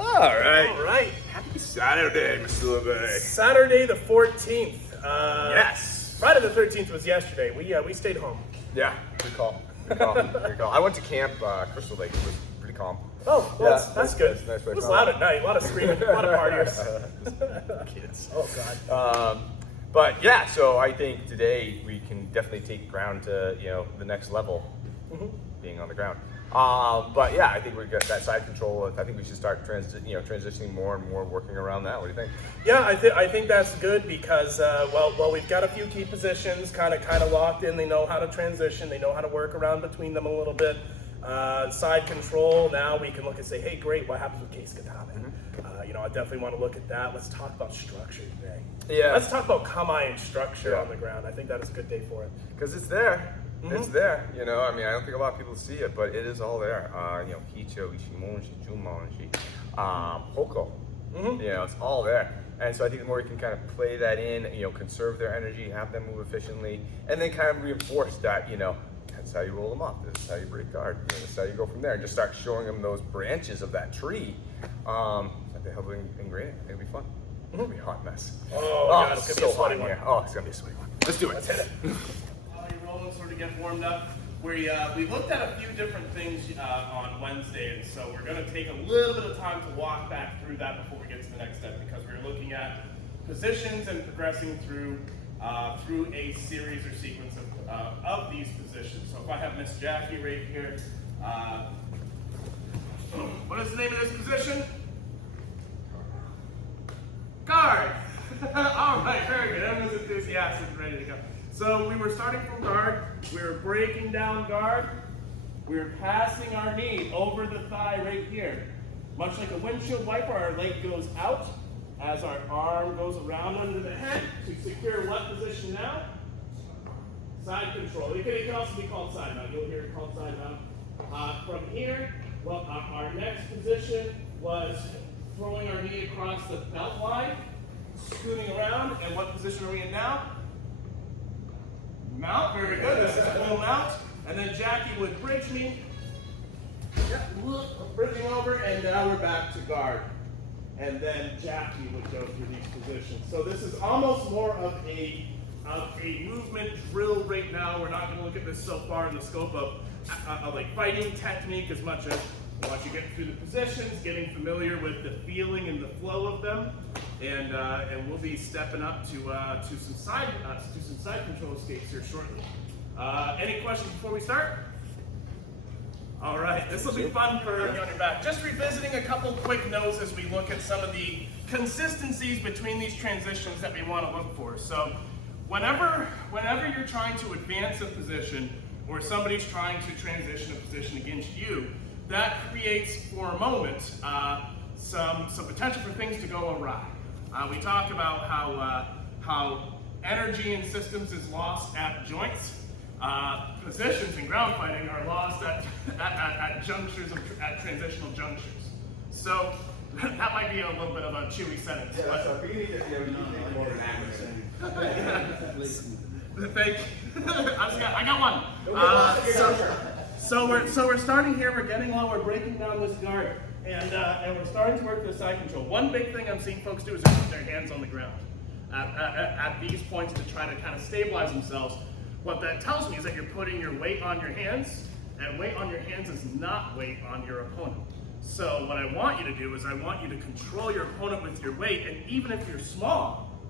All right. Happy Saturday, Mr. LeBay. Saturday the 14th. Yes. Friday the 13th was yesterday. We stayed home. Yeah, good call. I went to camp, Crystal Lake. It was pretty calm. Oh, well, Yeah, that's good. nice It was loud at night. A lot of screaming, a lot of partiers. Kids. Oh, God. But yeah, so I think today we can definitely take ground to the next level, being on the ground. But yeah, I think we got that side control. I think we should start transitioning more and more, working around that. What do you think? Yeah, I think that's good because well, we've got a few key positions kind of locked in. They know how to transition. They know how to work around between them a little bit. Side control. Now we can look and say, hey, great. What happens with Kesa Gatame? I definitely want to look at that. Let's talk about structure today. Yeah. Let's talk about kamae and structure on the ground. I think that is a good day for it. Because it's there. It's there. I don't think a lot of people see it, but it is all there. Kicho, Ishimonshi, Jumonshi, Hoko. It's all there. And so I think the more we can kind of play that in, conserve their energy, have them move efficiently, and then kind of reinforce that, that's how you roll them up. This is how you break guard. This is how you go from there. And just start showing them those branches of that tree. That they help ingrain it. It'll be fun. It'll be a hot mess. Oh God, it's gonna be a sweaty one. Oh, it's gonna be a sweaty one. Let's do it. Let's hit it. While you're rolling, sort of get warmed up. We looked at a few different things on Wednesday, and so we're going to take a little bit of time to walk back through that before we get to the next step, because we're looking at positions and progressing through a series or sequence of these positions. So if I have Miss Jackie right here, what is the name of this position? Guard. All right, very good. Everyone's enthusiastic and ready to go. So we were starting from guard. We were breaking down guard. We were passing our knee over the thigh right here. Much like a windshield wiper, our leg goes out as our arm goes around under the head to secure what position now? Side control. It can also be called side mount. You'll hear it called side mount. From here, well, our next position was throwing our knee across the belt line, scooting around, and what position are we in now? Mount, very good. This is full mount. And then Jackie would bridge me. Bridging over, and now we're back to guard. And then Jackie would go through these positions. So this is almost more of a movement drill right now. We're not going to look at this so far in the scope of like fighting technique as much as once you get through the positions, getting familiar with the feeling and the flow of them, and we'll be stepping up to some side control escapes here shortly. Any questions before we start? All right, this will be fun for you on your back. Just revisiting a couple quick notes as we look at some of the consistencies between these transitions that we want to look for. So, whenever you're trying to advance a position or somebody's trying to transition a position against you, that creates, for a moment, some potential for things to go awry. We talked about how energy in systems is lost at joints. Positions in ground fighting are lost at junctures, at transitional junctures. So that might be a little bit of a chewy sentence. Yeah, so you need to more than Thank you. I got one. So we're starting here. We're getting low. We're breaking down this guard, and we're starting to work the side control. One big thing I'm seeing folks do is put their hands on the ground at these points to try to kind of stabilize themselves. What that tells me is that you're putting your weight on your hands, and weight on your hands is not weight on your opponent. So what I want you to do is I want you to control your opponent with your weight, and even if you're small,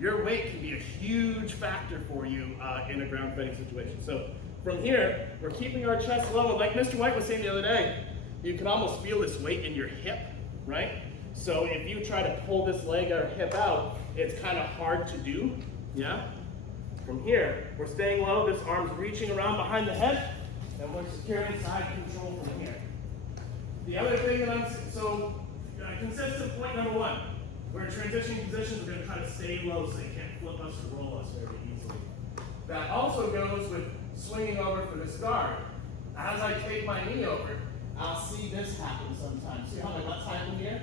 your weight can be a huge factor for you in a ground fighting situation. So from here, we're keeping our chest low, and like Mr. White was saying the other day, you can almost feel this weight in your hip, right? So if you try to pull this leg or hip out, it's kind of hard to do, yeah? From here, we're staying low, this arm's reaching around behind the head, and we're securing side control from here. The other thing that consistent point number one, we're transitioning positions, we're gonna try to stay low so you can't flip us or roll us very easily. That also goes with swinging over for this guard. As I take my knee over, I'll see this happen sometimes. See how my butt's happening here?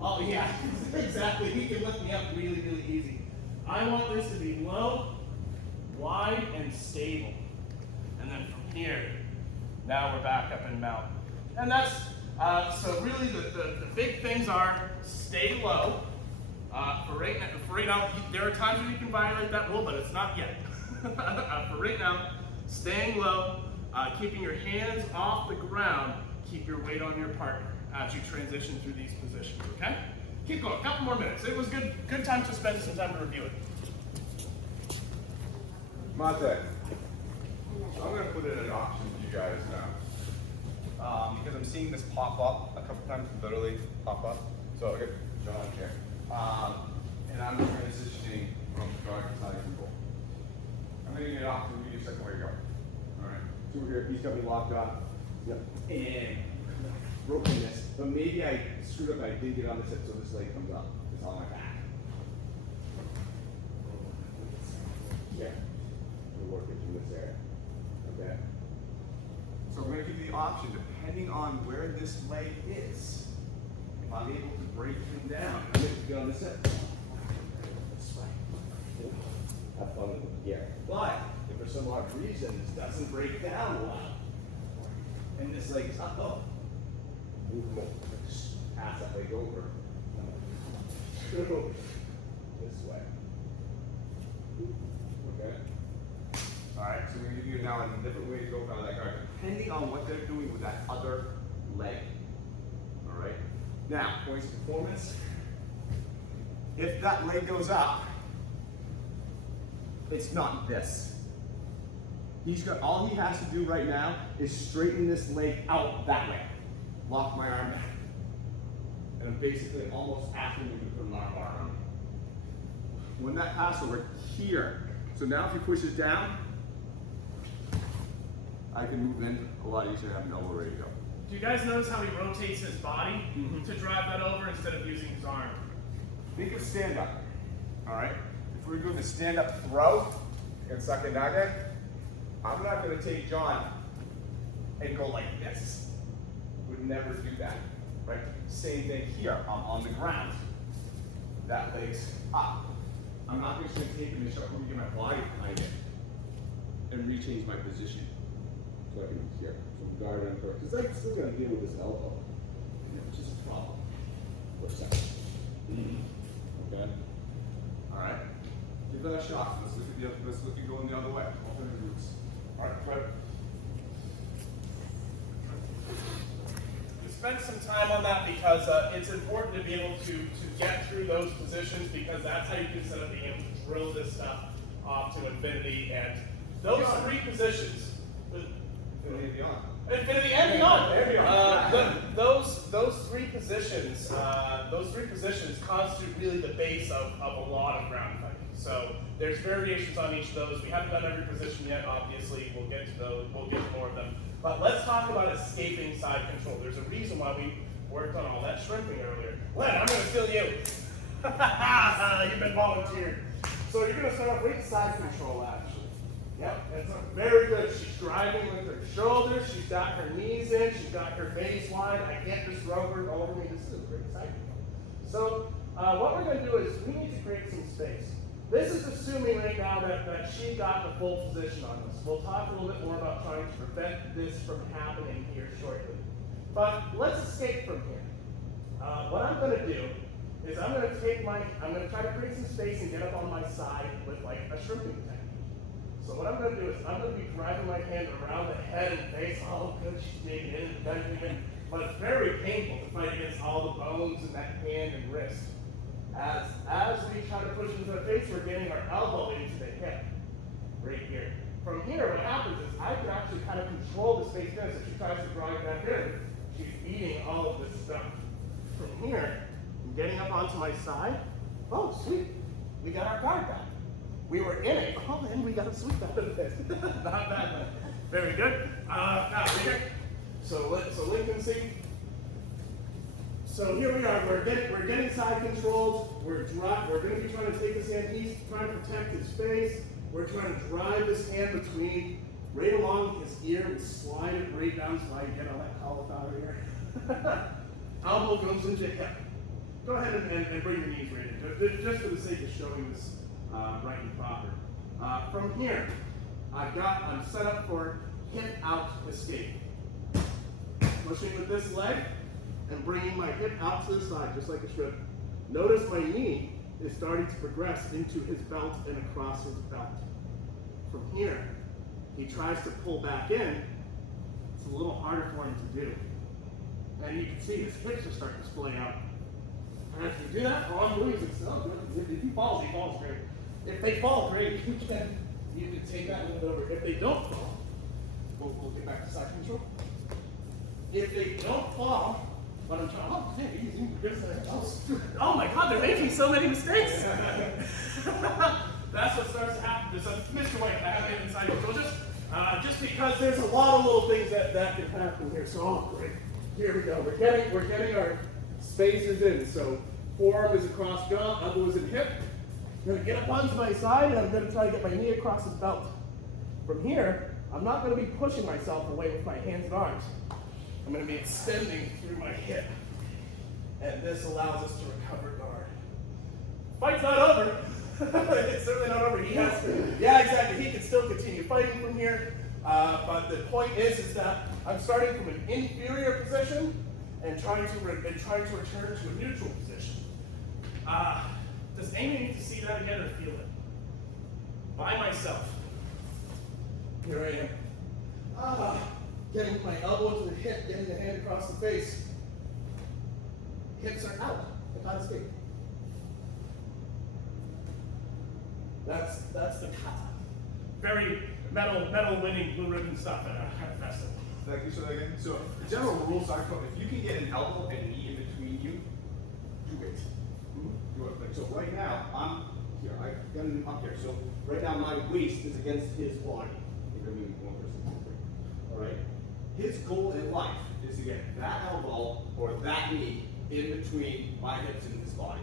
Oh yeah, exactly. He can lift me up really, really easy. I want this to be low, wide, and stable. And then from here, now we're back up in mount. And that's So really the big things are stay low. For right now, there are times when you can violate that rule, but it's not yet. For right now, staying low, keeping your hands off the ground, keep your weight on your partner as you transition through these positions, okay? Keep going, a couple more minutes. It was good time to spend some time to review it. Mate, so I'm going to put in an option for you guys now. Because I'm seeing this pop up a couple times, literally pop up. So I get John here. And I'm transitioning from guard to side control. I'm going to get an option to give you a second way to go. Alright. So we're here, he's got me locked up. Yep. And broken this. But maybe I screwed up, I didn't get on this hip, so this leg comes up. It's on my back. Yeah. We're working through this area. Okay. So we're going to give you the option, depending on where this leg is, if I'm able to break him down, I'm able to get on this hip. This way. Have fun with it here. But if for some odd reason this doesn't break down a lot, and this leg is up, move him over. Just pass that leg over. This way. Okay. Alright, so we're going to give you now a different way to go about that guard, depending on what they're doing with that other leg. Alright? Now, points of performance. If that leg goes up, it's not this. All he has to do right now is straighten this leg out that way. Lock my arm back. And I'm basically almost asking him to put an arm on him. When that passes over here, so now if he pushes down, I can move in a lot easier and have an elbow ready to go. Do you guys notice how he rotates his body to drive that over instead of using his arm? Think of stand up. Alright? If we're doing the stand up throw against Sakanage, I'm not going to take John and go like this. Would never do that. Right? Same thing here. I'm on the ground. That leg's up. I'm not just going to take him and start moving my body behind it and rechange my position. So I can use here. So guard and throw. Because I'm still going to deal with this elbow, which is a problem. For a second. Okay? Alright. Give that a shot. Let's look at going the other way. Alternate routes. Alright, Fred. Spend some time on that because it's important to be able to get through those positions because that's how you can set up being able to drill this stuff off to infinity. And those three positions, Infinity and beyond. infinity and beyond. Those three positions constitute really the base of a lot of ground fighting. So there's variations on each of those. We haven't done every position yet. Obviously, we'll get to those. We'll get to more of them. But let's talk about escaping side control. There's a reason why we worked on all that shrimping earlier. Len, I'm going to steal you. You've been volunteered. So you're going to start off with side control, actually. Yep, that's very good. She's driving with her shoulders. She's got her knees in. She's got her face wide. I can't just throw her over me. This is a great side control. So what we're going to do is we need to create some space. This is assuming right now that she got the full position on this. We'll talk a little bit more about trying to prevent this from happening here shortly. But let's escape from here. What I'm going to do is I'm going to try to create some space and get up on my side with like a shrimping technique. So what I'm going to do is I'm going to be driving my hand around the head and face. Oh, good, she's digging in and bending in. But it's very painful to fight against all the bones in that hand and wrist. As we try to push into the face, we're getting our elbow into the hip, right here. From here, what happens is I can actually kind of control the space there. So she tries to drive back in. She's eating all of this stuff. From here, I'm getting up onto my side. Oh, sweet. We got our guard back. We were in it. Oh, man, we got a sweep out of this. Not bad. Very good. Now, here. So Lincoln, see. So here we are. We're getting side controls. We're going to be trying to take this hand. He's trying to protect his face. We're trying to drive this hand between, right along his ear. We slide it right down so I can get all that cauliflower here. Elbow goes into hip. Go ahead and bring your knees right in, just for the sake of showing this right and proper. From here, I'm set up for hip out escape. Pushing with this leg, and bringing my hip out to the side, just like a strip. Notice my knee is starting to progress into his belt and across his belt. From here, he tries to pull back in. It's a little harder for him to do. And you can see his hips are starting to splay out. And if you do that, all I'm doing is it's not good. If he falls great. If they fall, great. You can take that a little bit over. If they don't fall, we'll get back to side control. If they don't fall, but I'm trying, oh, hey, easy. Oh my God, they're making so many mistakes. That's what starts to happen. There's Mr. White, I have it inside control. Just because there's a lot of little things that can happen here. So, oh, great. Here we go. We're getting our spaces in. So, forearm is across jaw, elbow is in hip. I'm gonna get up onto my side, and I'm gonna try to get my knee across his belt. From here, I'm not gonna be pushing myself away with my hands and arms. I'm gonna be extending through my hip. And this allows us to recover guard. Fight's not over. It's certainly not over. Yeah, exactly. He can still continue fighting from here. But the point is that I'm starting from an inferior position and trying to return to a neutral position. Does anyone need to see that again or feel it? By myself. Here I am. Getting my elbow to the hip, getting the hand across the face. Hips are out. I can't escape. That's the kata. Very medal winning blue ribbon stuff at a festival. Thank you. So again, so the general rules are, if you can get an elbow and knee in between you, do it. Do it. Like, so right now, I'm here. I got him up here. So right now, my waist is against his body. You're gonna be one person. All right. His goal in life is to get that elbow or that knee in between my hips and his body.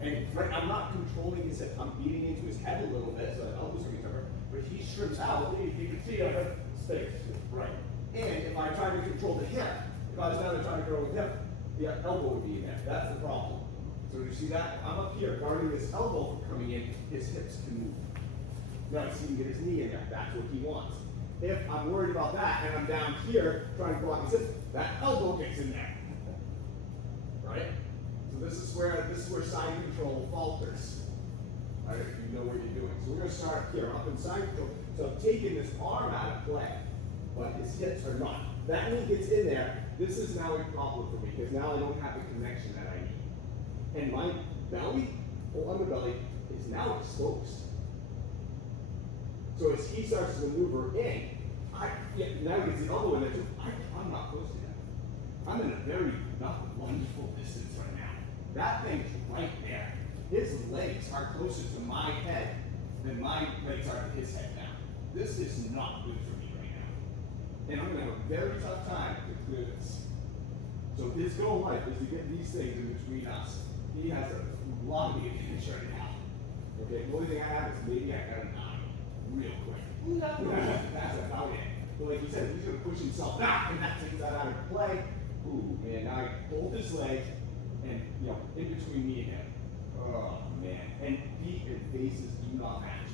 And right, I'm not controlling his hip. I'm beating into his head a little bit so that elbows are covered. But he shrimps out. You can see I have space. Right. And if I try to control the hip, if I was down there trying to control the hip, the elbow would be in there. That's the problem. So you see that? I'm up here guarding this elbow from coming in. His hips can move. Notice he can get his knee in there. That's what he wants. If I'm worried about that and I'm down here trying to block his hips, that elbow gets in there. Right? So this is where side control falters. Right? If you know what you're doing. So we're going to start here, up in side control. So I'm taking this arm out of play, but his hips are not. That knee gets in there. This is now a problem for me because now I don't have the connection that I need. And my belly, or underbelly, is now exposed. So as he starts to maneuver in, now he gets the elbow in there too. I'm not close to him. I'm in a very not wonderful distance right now. That thing's right there. His legs are closer to my head than my legs are to his head now. This is not good for me right now. And I'm going to have a very tough time to clear this. So his goal in life is to get these things in between us. He has a lot of advantage right now. Okay, the only thing I have is maybe I got a 9 real quick. That's about it. But like you said, he's going to push himself back, and that takes that out of play. Ooh, man, now I hold his leg, and, in between me and him. Oh, man. And feet and faces do not match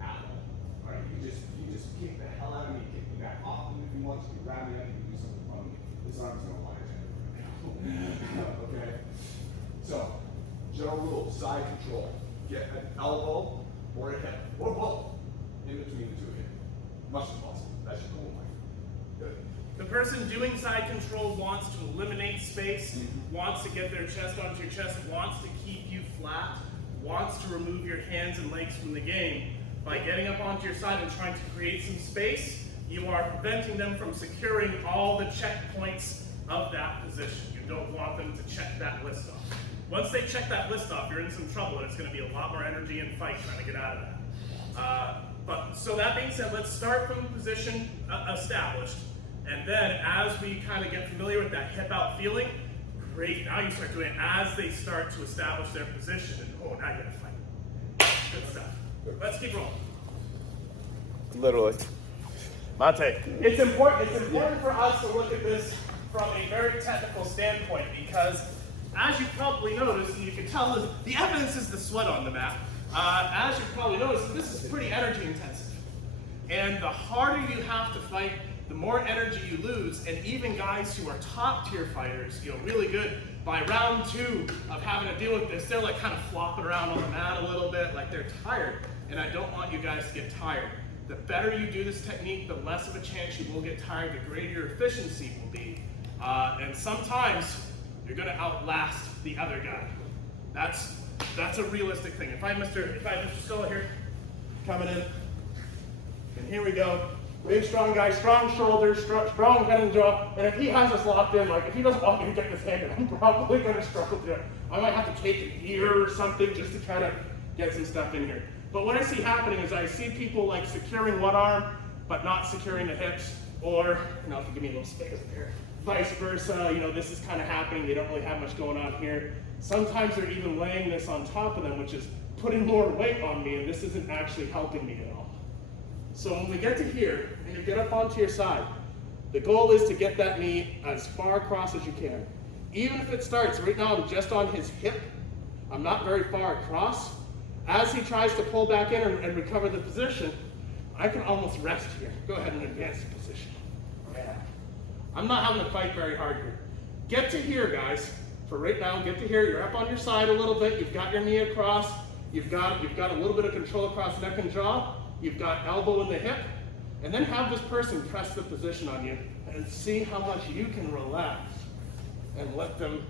at all. All right, you just kick the hell out of me, kick me back off him if you want, you can grab me up, you can do something from me. This arm's going to lie right now. Okay? So, general rule, side control. Get an elbow or a hip, or both, in between the two of you. Much as possible. That's your goal in life. Good. The person doing side control wants to eliminate space, wants to get their chest onto your chest, wants to keep you flat, wants to remove your hands and legs from the game. By getting up onto your side and trying to create some space, you are preventing them from securing all the checkpoints of that position. You don't want them to check that list off. Once they check that list off, you're in some trouble, and it's going to be a lot more energy and fight trying to get out of that. So that being said, let's start from the position established, and then as we kind of get familiar with that hip out feeling, great, now you start doing it as they start to establish their position, and now you gotta fight. Good stuff. Let's keep rolling. Literally. Mate, it's important for us to look at this from a very technical standpoint, because as you probably noticed, and you can tell, the evidence is the sweat on the mat. As you probably noticed, this is pretty energy intensive. And the harder you have to fight, the more energy you lose, and even guys who are top tier fighters, really good, by round 2 of having to deal with this, they're like kind of flopping around on the mat a little bit, like they're tired, and I don't want you guys to get tired. The better you do this technique, the less of a chance you will get tired, the greater your efficiency will be. And sometimes you're gonna outlast the other guy. That's a realistic thing. If I have Mr. Scola here, coming in, and here we go. Big, strong guy, strong shoulders, strong head and jaw. And if he has us locked in, like if he doesn't want me to get this hand in, I'm probably gonna struggle to it. I might have to take it here or something just to try to get some stuff in here. But what I see happening is I see people like securing one arm, but not securing the hips, or, if you give me a little space there, vice versa, this is kind of happening. They don't really have much going on here. Sometimes they're even laying this on top of them, which is putting more weight on me, and this isn't actually helping me at all. So when we get to here, and you get up onto your side, the goal is to get that knee as far across as you can. Even if it starts, right now I'm just on his hip, I'm not very far across. As he tries to pull back in and recover the position, I can almost rest here. Go ahead and advance the position. Yeah. I'm not having to fight very hard here. Get to here, guys. For right now, get to here. You're up on your side a little bit. You've got your knee across. You've got a little bit of control across neck and jaw. You've got elbow in the hip. And then have this person press the position on you and see how much you can relax and let them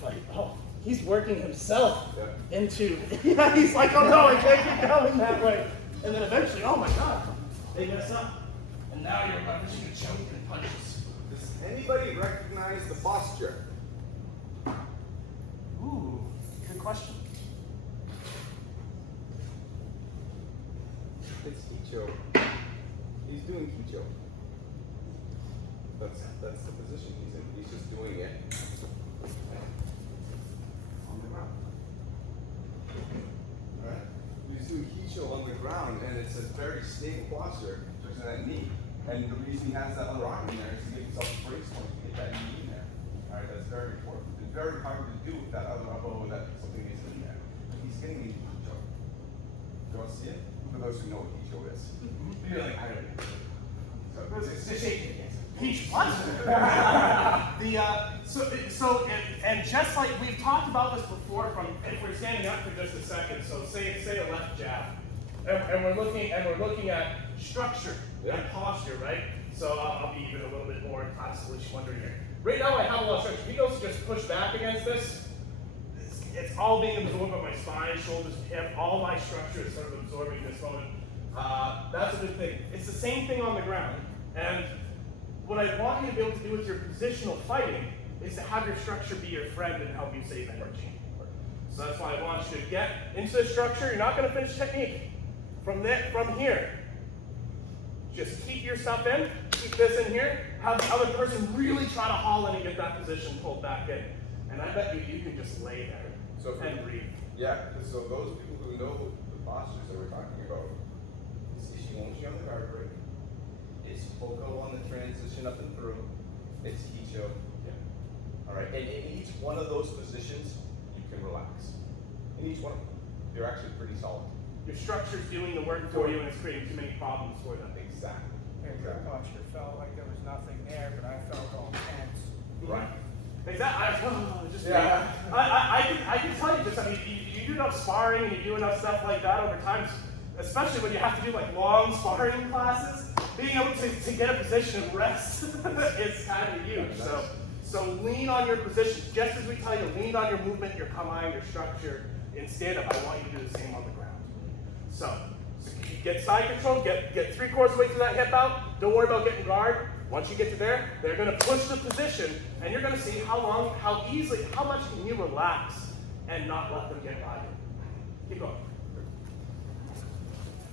fight. Oh, he's working himself into, he's like, oh no, I can't keep going that way. And then eventually, oh my God, they mess up. And now you're leveraging a choke and punches. Does anybody recognize the posture? Ooh, good question. It's Kicho. He's doing Kicho. That's the position he's in. He's just doing it on the ground. Alright? He's doing Kicho on the ground, and it's a very stable posture, especially that knee. And the reason he has that other arm in there is to give himself a brace point to get that knee in there. Alright, that's very important. It's very hard to do with that other elbow or that something is in there. He's getting into Kicho. Do you want to see it? For those who know what Kicho is. You're like, I don't know. So it's just shaking hands. Peach what? And just like we've talked about this before, from if we're standing up for just a second, so say a left jab, and we're looking at structure and posture, right? So I'll be even a little bit more classically wondering here. Right now I have a lot of structure. If he goes to just push back against this, it's all being absorbed by my spine, shoulders, hip. All my structure is sort of absorbing this moment. That's a good thing. It's the same thing on the ground. And what I want you to be able to do with your positional fighting is to have your structure be your friend and help you save energy. So that's why I want you to get into the structure. You're not going to finish technique. From here, just keep yourself in, keep this in here, have the other person really try to haul in and get that position pulled back in. And I bet you can just lay there and breathe. Yeah, so those people who know the postures that we're talking about, it's Ishimochi on the guard break, it's Hoko on the transition up and through, it's Kicho. Yeah. Alright, and in each one of those positions, you can relax. In each one of them, you're actually pretty solid. Your structure's doing the work for you and it's creating too many problems for them. Exactly. Your posture felt like there was nothing there, but I felt all tense. Right. Exactly. I can tell you just, I mean, you do enough sparring and you do enough stuff like that over time, especially when you have to do like long sparring classes, being able to get a position and rest is kind of huge. So lean on your position, just as we tell you, lean on your movement, your command, your structure. Instead of, I want you to do the same on the ground. So get side control, get 3/4 of the way to that hip out. Don't worry about getting guard. Once you get to there, they're going to push the position, and you're going to see how much can you relax and not let them get by you. Keep going.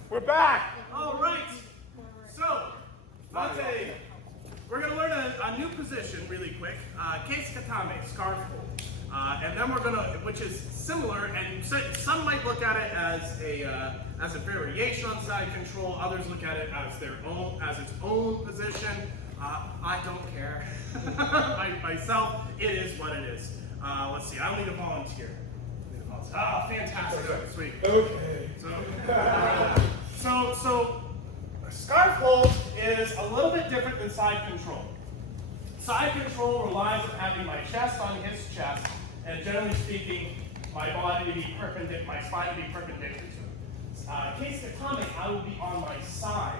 We're back. All right. So, we're going to learn a new position really quick. Kesa Gatame, scarf hold. And then we're going to, which is similar, and some might look at it as a variation on side control. Others look at it as its own position. I don't care. Myself, it is what it is. Let's see. I'll need a volunteer. Ah, fantastic. Sweet. Okay. So Scarf hold is a little bit different than side control. Side control relies on having my chest on his chest, and generally speaking, my body to be perpendicular, my spine to be perpendicular to it. Kesa Gatame, I will be on my side,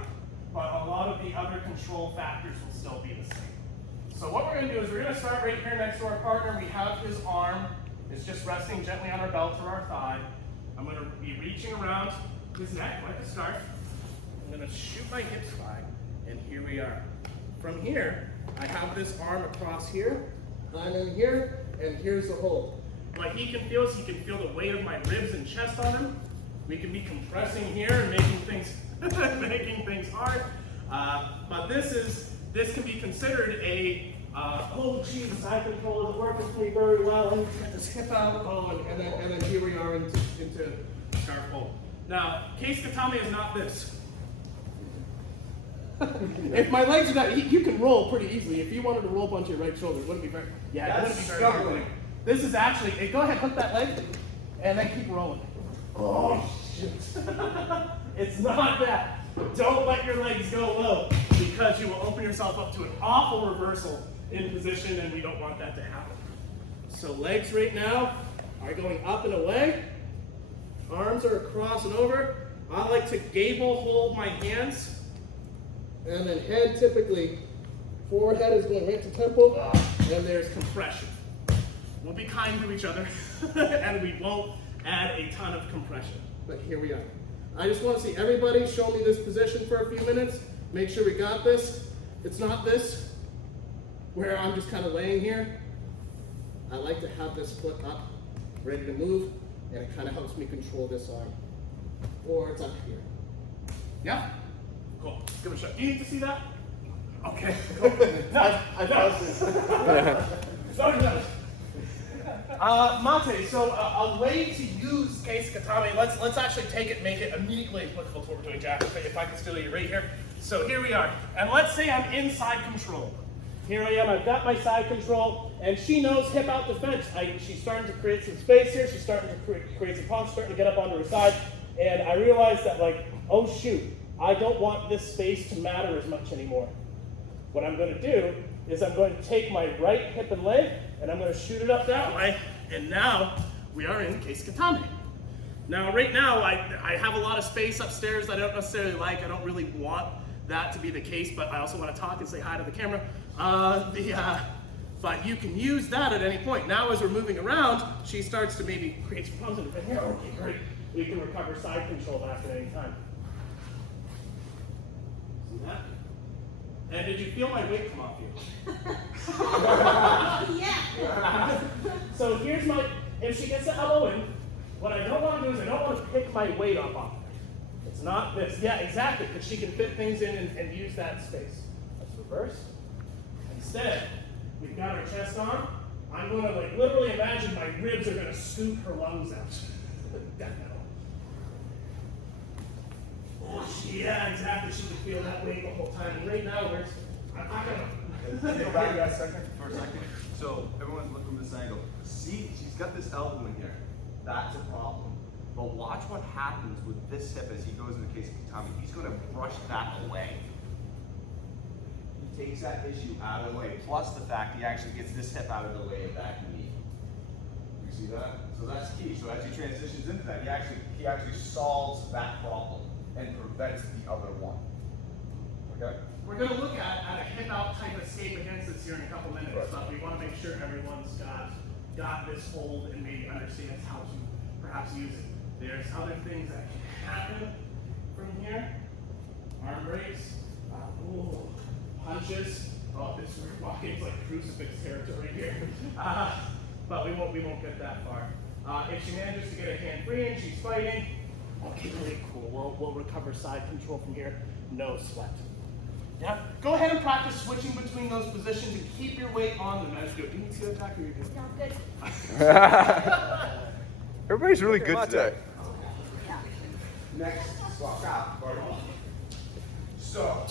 but a lot of the other control factors will still be the same. So what we're going to do is we're going to start right here next to our partner. We have his arm. It's just resting gently on our belt or our thigh. I'm going to be reaching around his neck like a scarf. I'm going to shoot my hips by, and here we are. From here, I have this arm across here. I'm in here, and here's the hold. What he can feel is he can feel the weight of my ribs and chest on him. We can be compressing here and making things hard. But this can be considered a oh geez, side control isn't working for me very well. Let me get this hip out. Oh, and then here we are into scarf hold. Now, Kesa Gatame is not this. If my legs are not, you can roll pretty easily. If you wanted to roll up onto your right shoulder, it wouldn't be very, it wouldn't be very hard. This is actually, hey, go ahead, hook that leg, and then keep rolling. Oh, shit. It's not that. Don't let your legs go low, because you will open yourself up to an awful reversal in position, and we don't want that to happen. So legs right now are going up and away. Arms are across and over. I like to gable hold my hands. And then head typically, forehead is going right to temple, and there's compression. We'll be kind to each other, and we won't add a ton of compression. But here we are. I just want to see everybody show me this position for a few minutes. Make sure we got this. It's not this, where I'm just kind of laying here. I like to have this foot up, ready to move, and it kind of helps me control this arm. Or it's up here. Yeah? Cool. Let's give it a shot. Do you need to see that? Okay. Cool. No, I know. Sorry, Mate, so a way to use Kesa Gatame, let's actually take it and make it immediately applicable to what we're doing, Jack. If I can steal you right here. So here we are. And let's say I'm in side control. Here I am, I've got my side control, and she knows hip out defense. She's starting to create some space here. She's starting to create some punch, starting to get up onto her side. And I realized that, like, oh shoot, I don't want this space to matter as much anymore. What I'm going to do is I'm going to take my right hip and leg, and I'm going to shoot it up that way, and now we are in Kesa Gatame. Now, right now, I have a lot of space upstairs that I don't necessarily like. I don't really want that to be the case, but I also want to talk and say hi to the camera. But you can use that at any point. Now, as we're moving around, she starts to maybe create some problems in here. Okay, great. We can recover side control back at any time. See that? And did you feel my weight come off you? Yeah. So here's my, if she gets the elbow in, what I don't want to do is I don't want to pick my weight up off her. It's not this. Yeah, exactly, because she can fit things in and use that space. Let's reverse. Instead, we've got our chest on. I'm going to like literally imagine my ribs are going to scoop her lungs out. Death metal. Oh, yeah, exactly. She can feel that weight the whole time. And right now, I'm not going to. Go back to that second for a second. So everyone's looking from this angle. See, she's got this elbow in here. That's a problem. But watch what happens with this hip as he goes into Kesa Gatame. He's going to brush that away. He takes that issue out of the way. Plus the fact he actually gets this hip out of the way of that knee. You see that? So that's key. So as he transitions into that, he actually solves that problem and prevents the other one. Okay? We're going to look at a hip out type escape against this here in a couple minutes, right. But we want to make sure everyone's got this hold and maybe understands how to perhaps use it. There's other things that can happen from here. Arm breaks, punches. Oh, this we're walking, it's like crucifix territory here. But we won't get that far. If she manages to get a hand free and she's fighting, okay, really cool. We'll recover side control from here. No sweat. Yeah. Go ahead and practice switching between those positions and keep your weight on them as you go. Do you need to see that, Jack? Or are you good? No, good. Everybody's really good today. Yeah. Next, swap out. So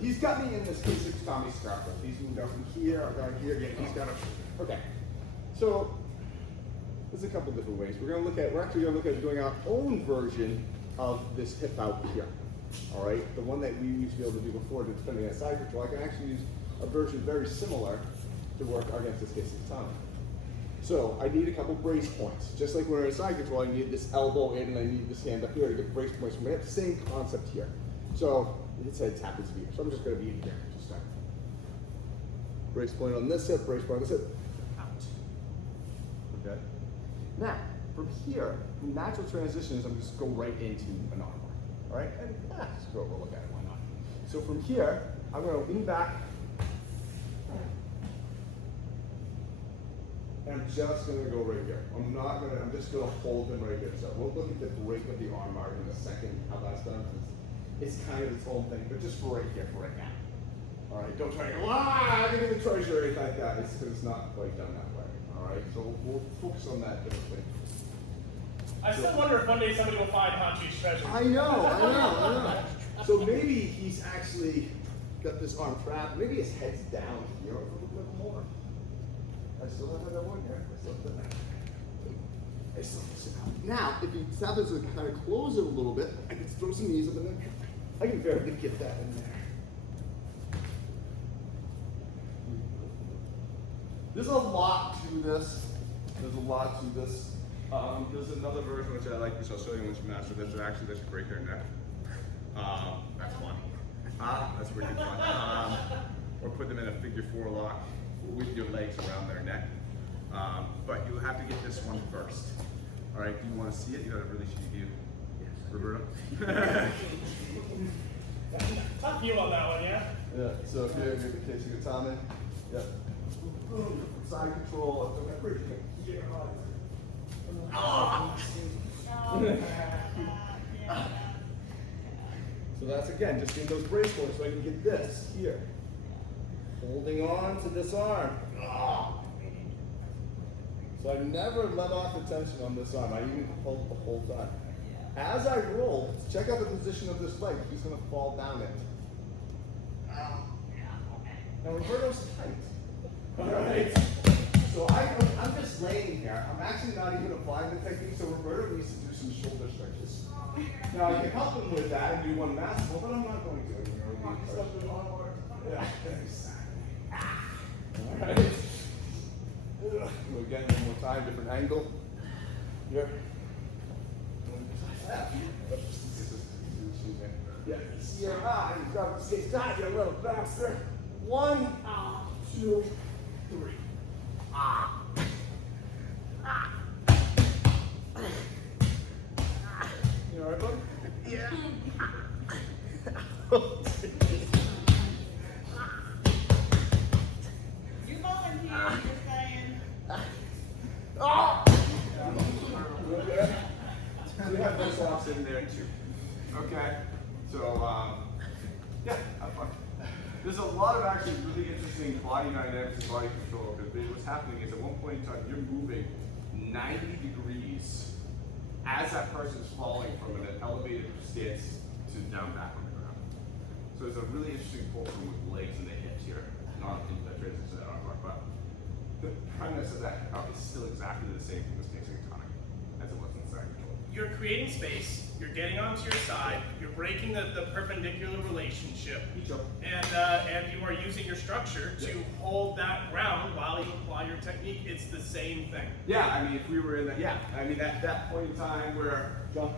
he's got me in this Kesa Gatame scarf. He's moved up from here, I've got here, again, he's got a, okay. So there's a couple different ways. We're actually gonna look at doing our own version of this hip out here. All right, the one that we used to be able to do before, depending on side control, I can actually use a version very similar to work against this Kesa Gatame. So I need a couple brace points. Just like when we're in side control, I need this elbow in and I need this hand up here to get the brace points. We have the same concept here. So his head happens to be here. So I'm just going to be in here to start. Brace point on this hip, brace point on this hip. Out. Okay. Now, from here, the natural transition is I'm just go right into an arm bar. All right? And let's go over look at it. Why not? So from here, I'm going to lean back. And I'm just going to go right here. I'm just going to hold him right here. So we'll look at the break of the arm bar in a second, how that's done. It's kind of its own thing, but just for right here, for right now. All right, don't try to go, I'm going to try to or anything like that. It's because it's not quite done that way. All right, so we'll focus on that differently. I still wonder if one day somebody will find Hachi's treasure. I know. So maybe he's actually got this arm trapped. Maybe his head's down here a little bit more. I still have that one here. Now, if he happens to kind of close it a little bit, I can throw some knees up in there. I can barely get that in there. There's a lot to this. There's another version which I like, which I'll show you once you master. That's a break your neck. That's fun. That's pretty fun. Or put them in a figure 4 lock with your legs around their neck. But you have to get this one first. All right, do you want to see it? You got a really shitty view. Roberto? Tough you on that one, yeah? Yeah, so if you're in the Kesa Gatame, yeah. Side control, yeah. So that's again, just getting those brace points so I can get this here. Holding on to this arm. So I never let off the tension on this arm. I even hold it the whole time. As I roll, check out the position of this leg. He's going to fall down it. Now Roberto's tight. Alright. So I'm just laying here. I'm actually not even applying the technique, so Roberto needs to do some shoulder stretches. Now I can help him with that and do one masterful, but I'm not going to. Yeah. Alright. Again, one more time, different angle. Here. Yeah, here, you got to stay tight, you're a little faster. 1, 2, 3. You alright, bud? Yeah. You volunteered, just saying. Okay. So we have those locks in there too. Okay. So, yeah, have fun. There's a lot of actually really interesting body dynamics and body control, because what's happening is at one point in time you're moving 90 degrees as that person's falling from an elevated stance to down back on the ground. So there's a really interesting fulcrum with the legs and the hips here, not into that transition that arm bar, but the premise of that is still exactly the same from this Kesa Gatame as it was in the side control. You're creating space, you're getting onto your side, you're breaking the perpendicular relationship, and you are using your structure to hold that ground while you apply your technique. It's the same thing. Yeah, I mean, if we were in that, that point in time where John,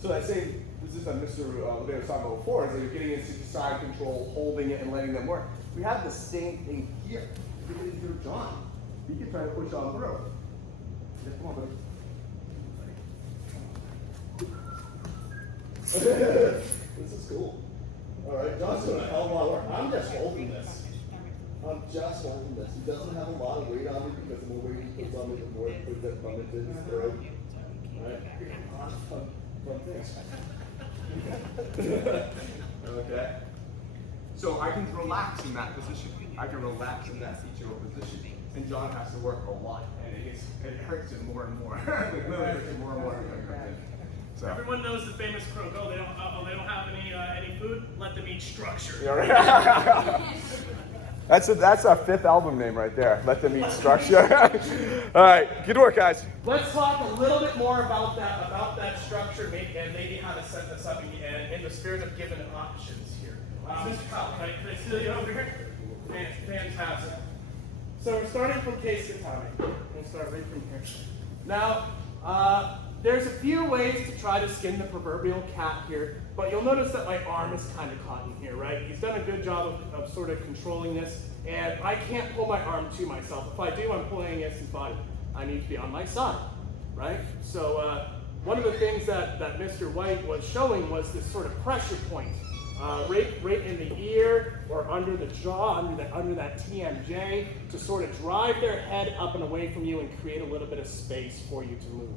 so that same, this is what Mr. Levay was talking about before, is that you're getting into side control, holding it, and letting them work. We have the same thing here. If you do John, you can try to push on through. Yeah, come on, buddy. This is cool. All right, John's doing a hell of a lot of work. I'm just holding this. He doesn't have a lot of weight on me, because the more weight he puts on me, the more he puts that thumb into his throat. All right, fun things. Okay. So I can relax in that position. I can relax in that Ichiro position. And John has to work a lot, and it hurts him more and more. It literally hurts him more and more. So. Everyone knows the famous quote, they don't have any food, let them eat structure. Yeah, right. That's our 5th album name right there. Let them eat structure. All right, good work, guys. Let's talk a little bit more about that structure and maybe how to set this up in the spirit of giving options here. Mr. Kyle, can I steal you over here? Fantastic. So we're starting from Kesa Gatame. We'll start right from here. Now, there's a few ways to try to skin the proverbial cat here, but you'll notice that my arm is kind of caught in here, right? He's done a good job of sort of controlling this, and I can't pull my arm to myself. If I do, I'm pulling against his body. I need to be on my side, right? So one of the things that Mr. White was showing was this sort of pressure point, right in the ear or under the jaw, under that TMJ, to sort of drive their head up and away from you and create a little bit of space for you to move.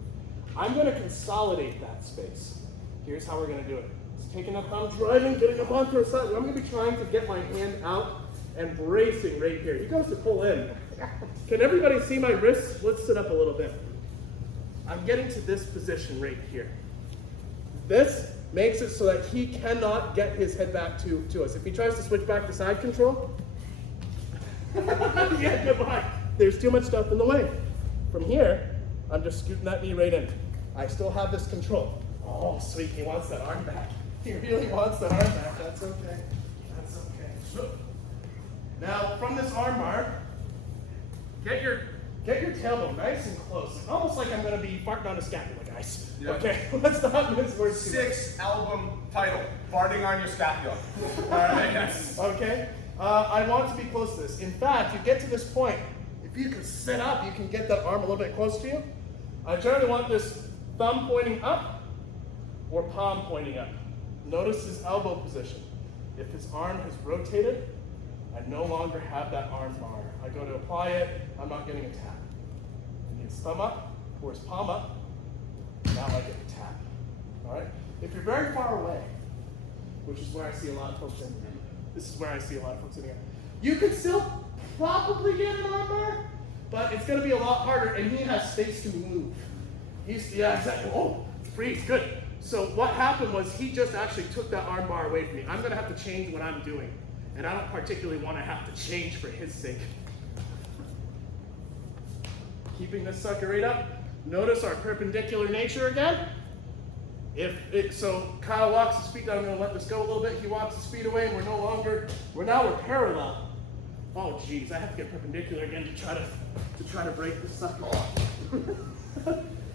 I'm going to consolidate that space. Here's how we're going to do it. It's taking up, I'm driving, getting up onto our side. I'm going to be trying to get my hand out and bracing right here. He goes to pull in. Can everybody see my wrists? Let's sit up a little bit. I'm getting to this position right here. This makes it so that he cannot get his head back to us. If he tries to switch back to side control, yeah, goodbye. There's too much stuff in the way. From here, I'm just scooting that knee right in. I still have this control. Oh, sweet, he wants that arm back. He really wants that arm back. That's okay. That's okay. Now, from this arm bar, get your tailbone nice and close. Almost like I'm going to be farting on a scapula, guys. Yeah. Okay, let's not miss words too much. 6th album title, Farting on Your Scapula. All right, yes. Okay, I want to be close to this. In fact, you get to this point, if you can sit up, you can get that arm a little bit close to you. I generally want this thumb pointing up or palm pointing up. Notice his elbow position. If his arm has rotated, I no longer have that arm bar. I go to apply it, I'm not getting a tap. I need his thumb up or his palm up, now I get a tap. All right? If you're very far away, which is where I see a lot of folks in here, this is where I see a lot of folks in here, you could still probably get an arm bar, but it's going to be a lot harder, and he has space to move. Yeah, exactly. Oh, freeze, good. So what happened was he just actually took that arm bar away from me. I'm going to have to change what I'm doing, and I don't particularly want to have to change for his sake. Keeping this sucker right up. Notice our perpendicular nature again. So Kyle walks his feet down. I'm going to let this go a little bit. He walks his feet away, and we're now parallel. Oh geez, I have to get perpendicular again to try to break this sucker off.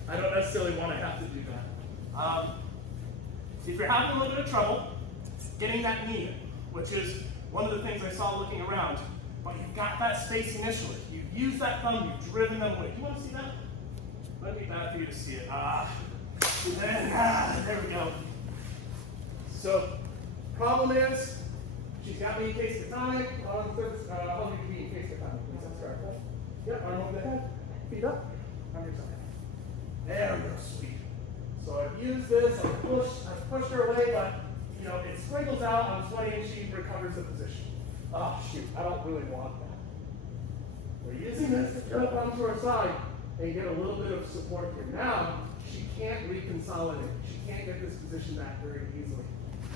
I don't necessarily want to have to do that. If you're having a little bit of trouble getting that knee in, which is one of the things I saw looking around, but you've got that space initially. You've used that thumb, you've driven them away. Do you want to see that? Might be bad for you to see it. There we go. So, problem is, she's got me in Kesa Gatame. How do you be in Kesa Gatame? That's correct. Yep, arm over the head, feet up, on your side. There we go, sweet. So I've used this, I've pushed her away, but you know, it squiggles out, I'm sweating, she recovers the position. Oh shoot, I don't really want that. We're using this to get up onto her side and get a little bit of support here. Now, she can't reconsolidate. She can't get this position back very easily.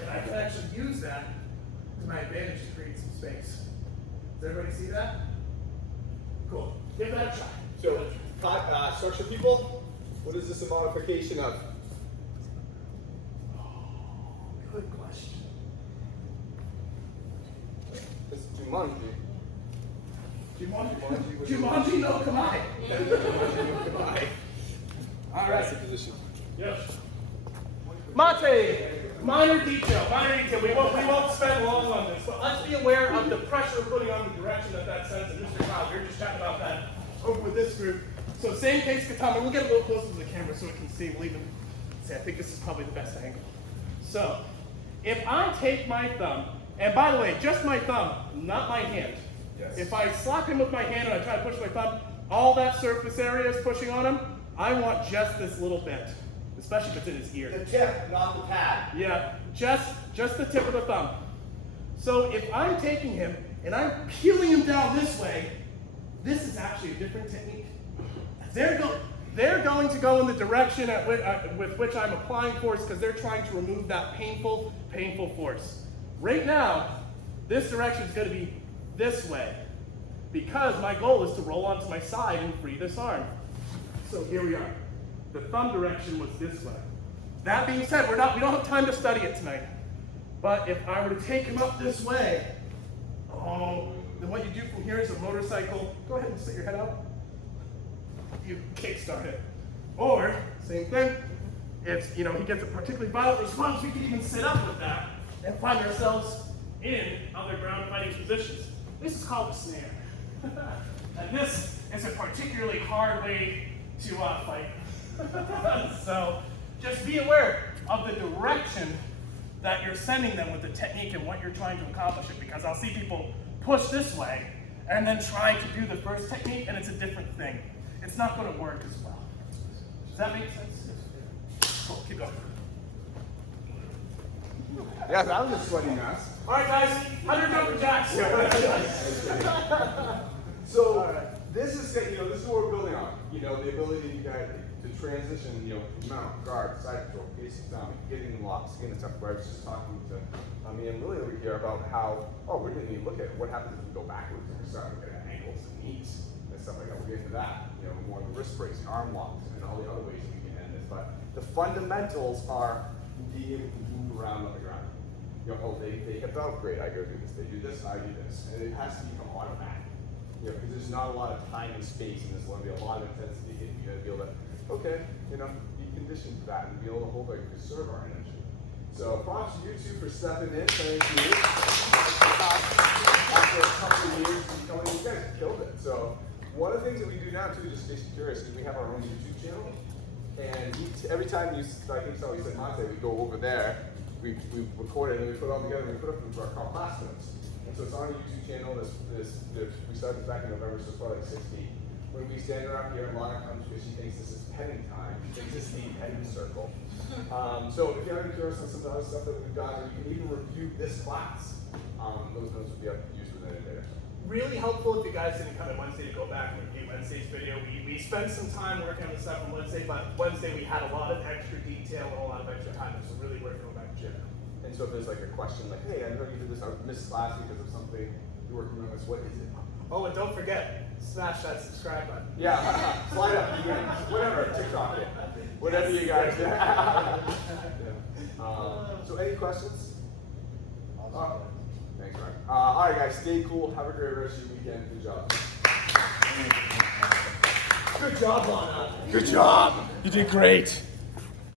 And I can actually use that to my advantage to create some space. Does everybody see that? Cool. Give that a try. So, structure people, what is this a modification of? Good question. This is Jumanji. Jumanji no Kamai. All right. That's the position. Yes. Mate, minor detail. We won't spend long on this, but let's be aware of the pressure we're putting on the direction that sends. And Mr. Kyle, you're just chatting about that over with this group. So same Kesa Gatame. We'll get a little closer to the camera so we can see. We'll even see. I think this is probably the best angle. So if I take my thumb, and by the way, just my thumb, not my hand. Yes. If I slap him with my hand and I try to push my thumb, all that surface area is pushing on him. I want just this little bit, especially if it's in his ear. The tip, not the pad. Yeah, just the tip of the thumb. So if I'm taking him and I'm peeling him down this way, this is actually a different technique. They're going to go in the direction with which I'm applying force because they're trying to remove that painful force. Right now, this direction is going to be this way, because my goal is to roll onto my side and free this arm. So here we are. The thumb direction was this way. That being said, we don't have time to study it tonight. But if I were to take him up this way, then what you do from here is a motorcycle. Go ahead and sit your head out. You kickstart it. Or, same thing, if he gets a particularly violent response, we can even sit up with that and find ourselves in other ground fighting positions. This is called a snare. And this is a particularly hard way to fight. So just be aware of the direction that you're sending them with the technique and what you're trying to accomplish it, because I'll see people push this way and then try to do the first technique, and it's a different thing. It's not going to work as well. Does that make sense? Cool, keep going. Yeah, that was a sweaty mess. All right, guys, 100 jumping jacks. So this is what we're building on. The ability to transition, mount, guard, side control, Kesa Gatame, getting locks, getting stuff. Where I was just talking to and Lily over here about how we didn't even look at what happens if we go backwards and we start looking at ankles and knees and stuff like that. We'll get into that. More of the wrist breaks, arm locks, and all the other ways we can end this. But the fundamentals are being able to move around on the ground. They have to upgrade. I go do this. They do this. I do this, and it has to become automatic. Because there's not a lot of time and space, and there's going to be a lot of intensity. And you got to be able to, be conditioned for that and be able to hold, conserve our energy. So props to you two for stepping in. Thank you. After a couple of years of coming, you guys killed it. So one of the things that we do now too, just in case you're curious, is we have our own YouTube channel, and every time you said Monte, we go over there. We record it and we put it all together and we put it up into our class notes. And so it's on our YouTube channel. We started back in November, so it's probably like 16. When we stand around here and Lana comes because she thinks this is penning time, she thinks this is the penning circle. So if you're curious on some of the other stuff that we've done, or you can even review this class, those notes will be up to use within a day or so. Really helpful if you guys didn't come on Wednesday to go back and review Wednesday's video. We spent some time working on the stuff on Wednesday, but Wednesday we had a lot of extra detail and a lot of extra time, so really worth going back to check. And so if there's a question like, hey, I heard you did this, I missed class because of something you're working on this, what is it? Oh, and don't forget, smash that subscribe button. Yeah, slide up, whatever, TikTok it. Whatever you guys do. So any questions? Thanks, Mark. All right, guys, stay cool. Have a great rest of your weekend. Good job. Good job, Lana. Good job. You did great.